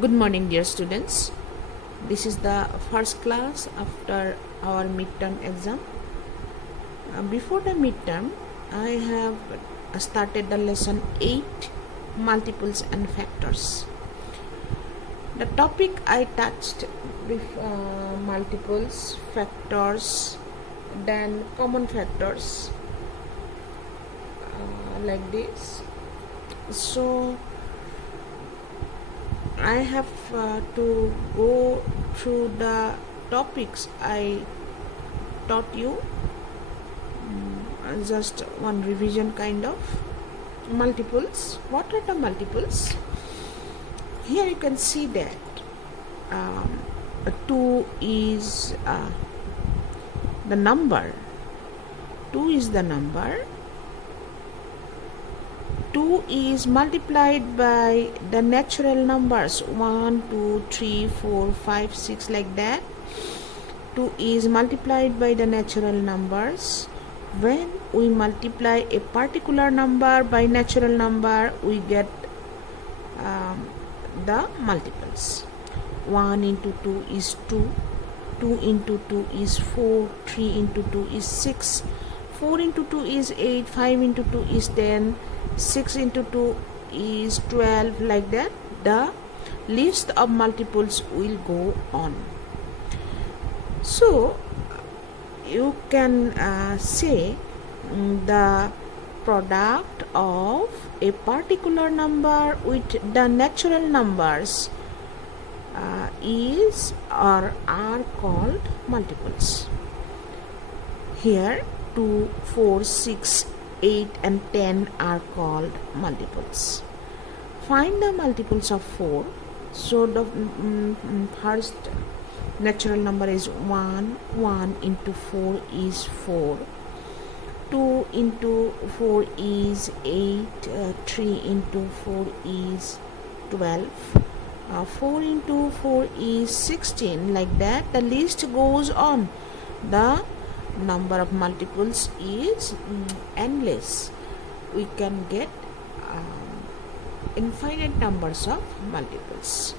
Good morning, dear students. This is the first class after our midterm exam. Before the midterm, I have started the lesson 8, multiples and factors. The topic I touched with multiples, factors, then common factors like this. So I have to go through the topics I taught you, just one revision kind of. Multiples. What are the multiples? Here you can see that 2 is the number. 2 is the number. 2 is multiplied by the natural numbers 1, 2, 3, 4, 5, 6 like that. 2 is multiplied by the natural numbers. When we multiply a particular number by natural number, we get the multiples. 1 into 2 is 2, 2 into 2 is 4, 3 into 2 is 6, 4 into 2 is 8, 5 into 2 is 10, 6 into 2 is 12, like that. The list of multiples will go on. So you can say the product of a particular number with the natural numbers is or are called multiples. Here 2, 4, 6, 8 and 10 are called multiples. Find the multiples of 4. So the first natural number is 1. 1 into 4 is 4. 2 into 4 is 8. 3 into 4 is 12. 4 into 4 is 16. Like that, the list goes on. The number of multiples is endless. We can get infinite numbers of multiples.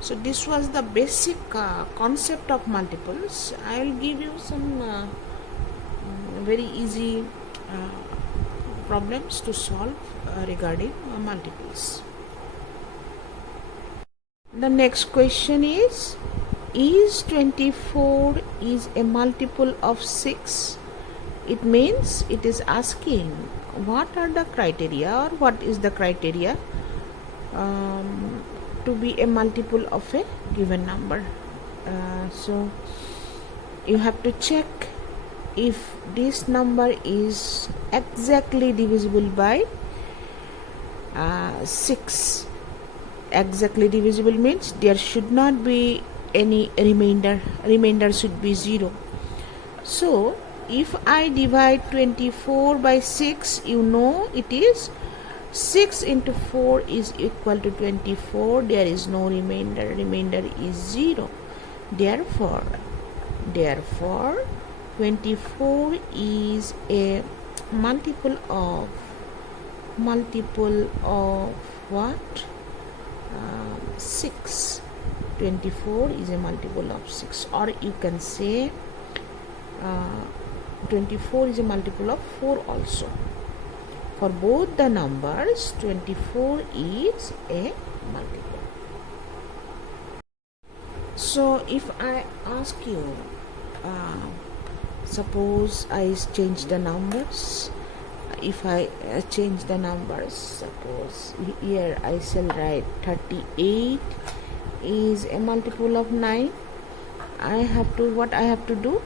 So this was the basic concept of multiples. I will give you some very easy problems to solve regarding multiples. The next question is 24 is a multiple of 6? It means it is asking what are the criteria or what is the criteria to be a multiple of a given number. So you have to check if this number is exactly divisible by 6. Exactly divisible means there should not be any remainder should be 0. So if I divide 24 by 6, you know it is 6 into 4 is equal to 24. There is no remainder is 0. Therefore 24 is a multiple of what? 6. 24 is a multiple of 6, or you can say 24 is a multiple of 4 also. For both the numbers, 24 is a multiple. So if I ask you, suppose I change the numbers. If I change the numbers, suppose here I shall write 38 is a multiple of 9. What I have to do?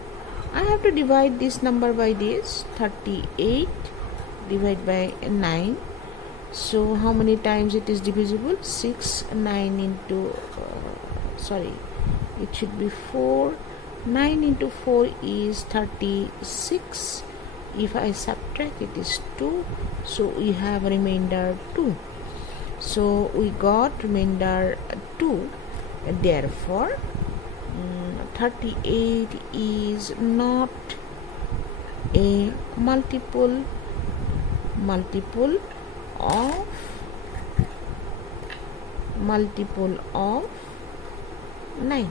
I have to divide this number by this. 38 divided by 9. So how many times it is divisible? 6. 9 into it should be 4. 9 into 4 is 36. If I subtract, it is 2. So we have remainder 2. So we got remainder 2. Therefore 38 is not a multiple of multiple of 9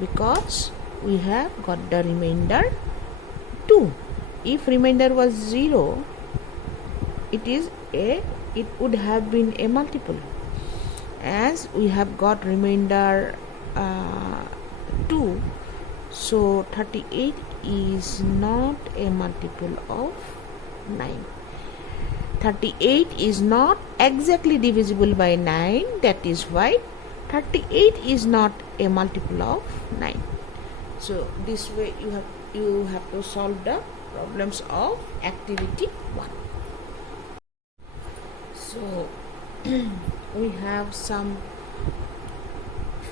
because we have got the remainder 2. If remainder was 0, it would have been a multiple. As we have got remainder 2, so 38 is not a multiple of 9. 38 is not exactly divisible by 9, that is why 38 is not a multiple of 9. So this way you have to solve the problems of activity 1. So we have some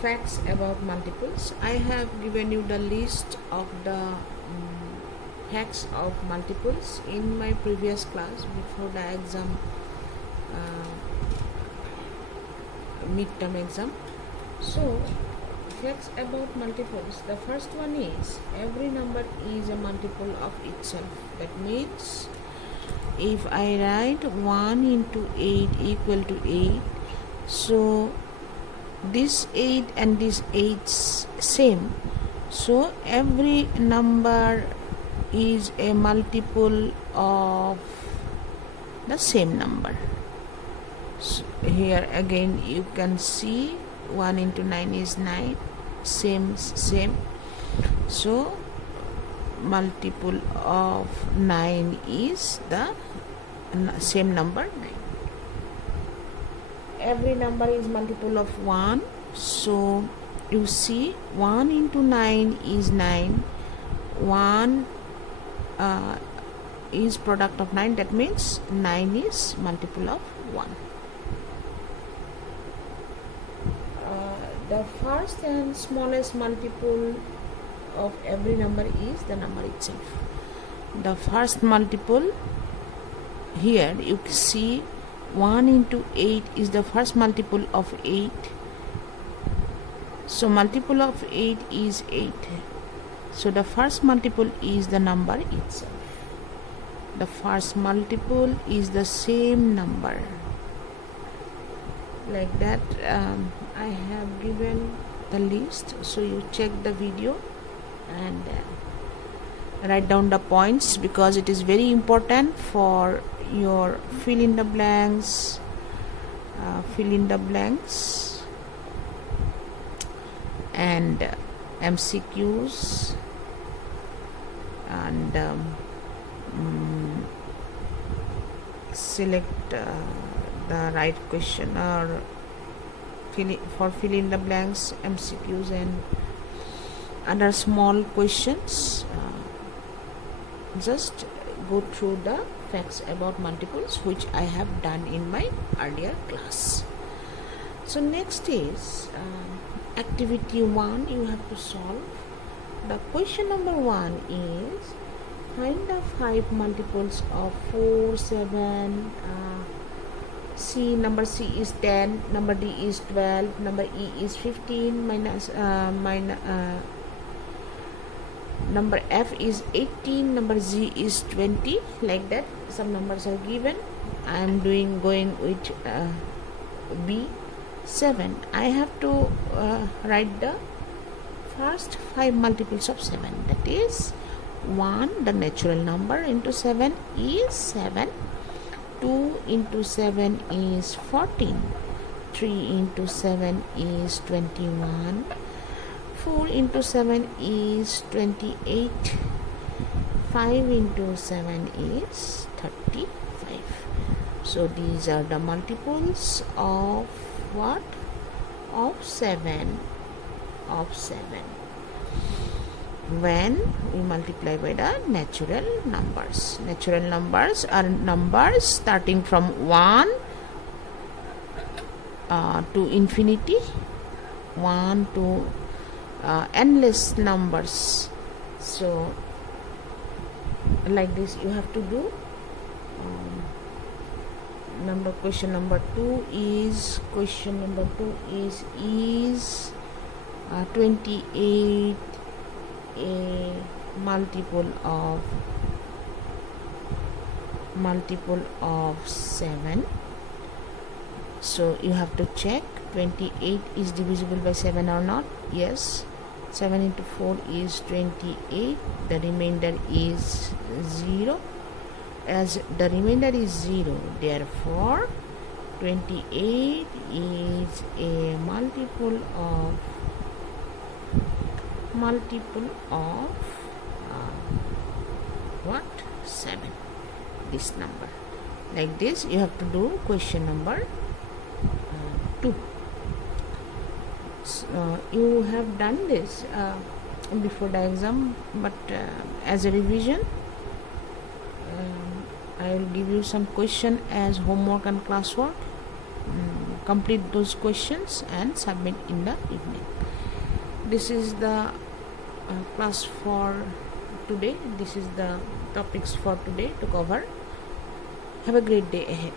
facts about multiples. I have given you the list of the facts of multiples in my previous class before the exam, midterm exam. So facts about multiples. The first one is every number is a multiple of itself. That means if I write 1 into 8 equal to 8, so this 8 and this 8 same, so every number is a multiple of the same number. So here again you can see 1 into 9 is 9, same, so multiple of 9 is the same number 9. Every number is multiple of 1, so you see 1 into 9 is 9, 1 is product of 9, that means 9 is multiple of 1. The first and smallest multiple of every number is the number itself. The first multiple, here you see 1 into 8 is the first multiple of 8, so multiple of 8 is 8, so the first multiple is the number itself. The first multiple is the same number. Like that, I have given the list, so you check the video and write down the points because it is very important for your fill in the blanks and MCQs and select the right question or fill in the blanks, MCQs and other small questions. Just go through the facts about multiples which I have done in my earlier class. So next is activity 1. You have to solve. The question number 1 is find the 5 multiples of 4, 7, number C is 10, number D is 12, number E is 15, number F is 18, number Z is 20. Like that, some numbers are given. I am going with B, 7. I have to write the first 5 multiples of 7. That is 1, the natural number, into 7 is 7. 2 into 7 is 14. 3 into 7 is 21. 4 into 7 is 28. 5 into 7 is 35. So these are the multiples of what? Of 7. When we multiply by the natural numbers. Natural numbers are numbers starting from 1 to infinity, 1 to endless numbers. So like this you have to do. Question number 2 is 28 a multiple of 7? So you have to check 28 is divisible by 7 or not? Yes. 7 into 4 is 28. The remainder is 0. As the remainder is 0, therefore 28 is a multiple of what? 7. This number. Like this you have to do question number 2. So, you have done this before the exam, but as a revision I will give you some question as homework and classwork. Complete those questions and submit in the evening. This is the class for today. This is the topics for today to cover. Have a great day ahead.